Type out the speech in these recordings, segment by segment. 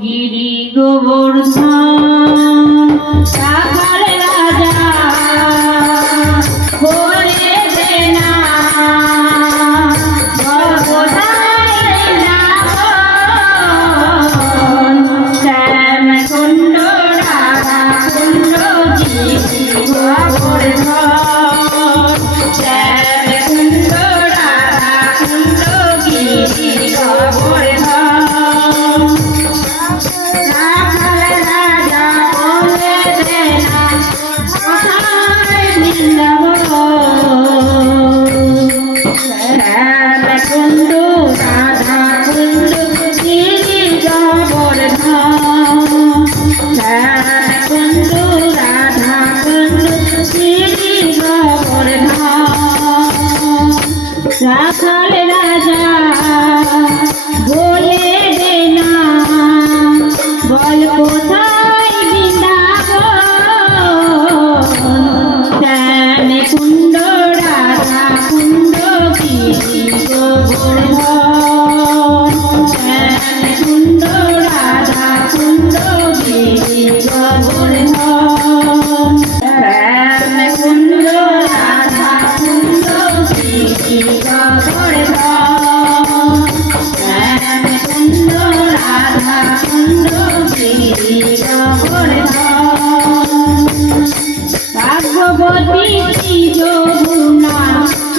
গিরি গোবর্ধন রাখাল রাজা বলে দে না শ্যাম কুণ্ড রাধা কুণ্ড গিরি গোবর্ধন শ্যাম কুণ্ড রাধা কুণ্ড গিরি গোবর্ধন রাখাল রাজা বলে দে না বল কোথায় বৃন্দাবন শ্যাম কুণ্ড রাধা কুণ্ড গিরি গোবর্ধন শ্যাম কুণ্ড রাধা কুণ্ড গিরি গোবর্ধন শ্যাম কুণ্ড রাধা কুণ্ড গিরি ভাগবতী যমুনা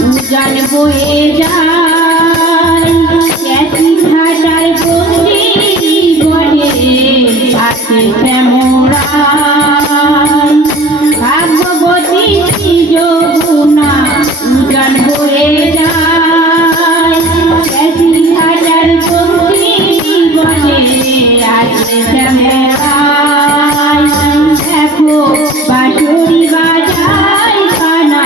উজান বয়ে যায় ঘাটার বন্দি বনে আছে শ্যামরা ভাগবতী যমুনা উজান বয়ে যায় ঘাটার বন্দি বনে আছে শ্যামরা দেখো বাঁশরি বাজায় কানা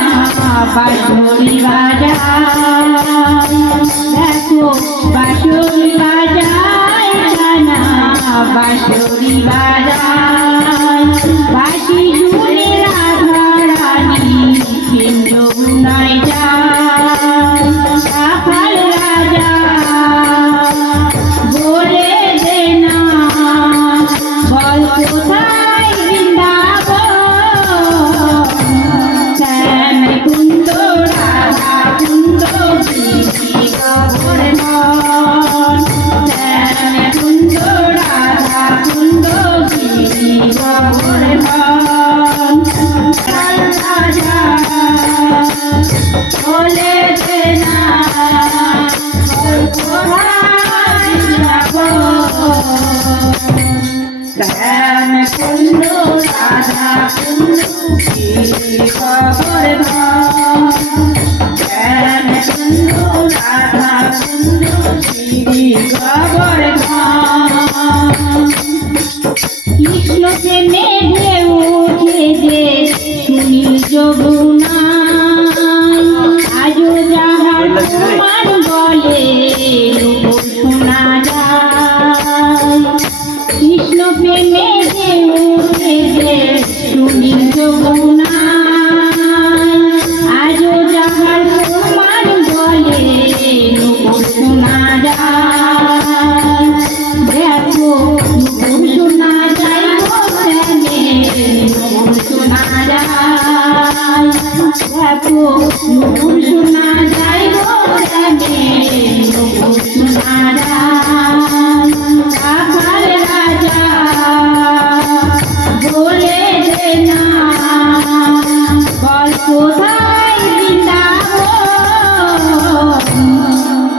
বাঁশরি বাজায় দেখো বাঁশরি বাজায় কানা বাঁশরি বাজায় বাঁশি জুড়ে রাধা রানী যমুনায় যায় রাখাল রাজা বলে দে না বল কোথায় শ্যাম কুণ্ড রাধা কুণ্ড গিরি গোবর্ধন শ্যাম কুণ্ড রাধা কুণ্ড গিরি গোবর্ধন রাজা বলে দে না শ্যাম কুণ্ড রাধা কুণ্ড গিরি গোবর্ধন শ্যাম কুণ্ড রাধা কুণ্ড গিরি গোবর্ধন কৃষ্ণ প্রেমে ঢেউ উঠে যে সুনীল যমুনা আজও যাহার প্রমাণ বলে শোনা যায় কৃষ্ণ প্রেমে ঢেউ উঠে যে সুনীল যমুনা আজও যাহার প্রমাণ বলে শোনা যায় দেখো শোনা যায় শোনা যায় দেখো শোনা যায় শোনা যায় রাখাল রাজা বলে দে না বল কোথায় বৃন্দাবন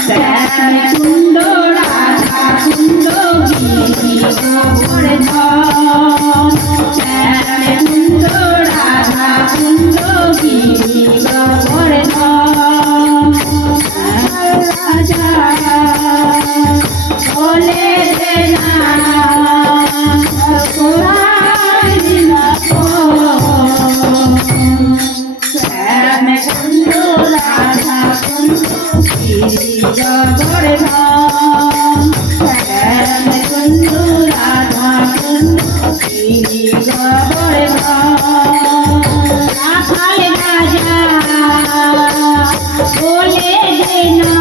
শ্যাম কুণ্ড রাধা কুণ্ড গিরি গোবর্ধন শ্যাম কুণ্ড রাধা কুণ্ড গিরি গোবর্ধন রাজা বলে দে না কোথায় বৃন্দাবন শ্যাম কুণ্ড রাধা কুণ্ড গিরি গোবর্ধন শ্যাম কুণ্ড রাধা কুণ্ড গিরি গোবর্ধন রাখাল রাজা বলে দে না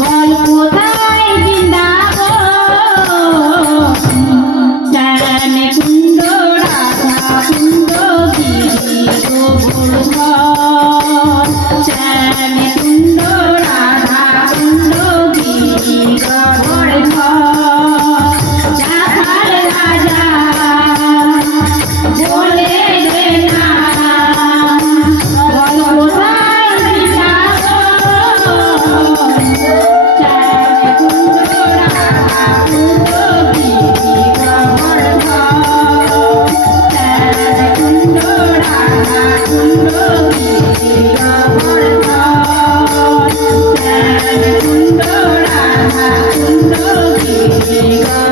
বল কোথায় বৃন্দাবন যোগী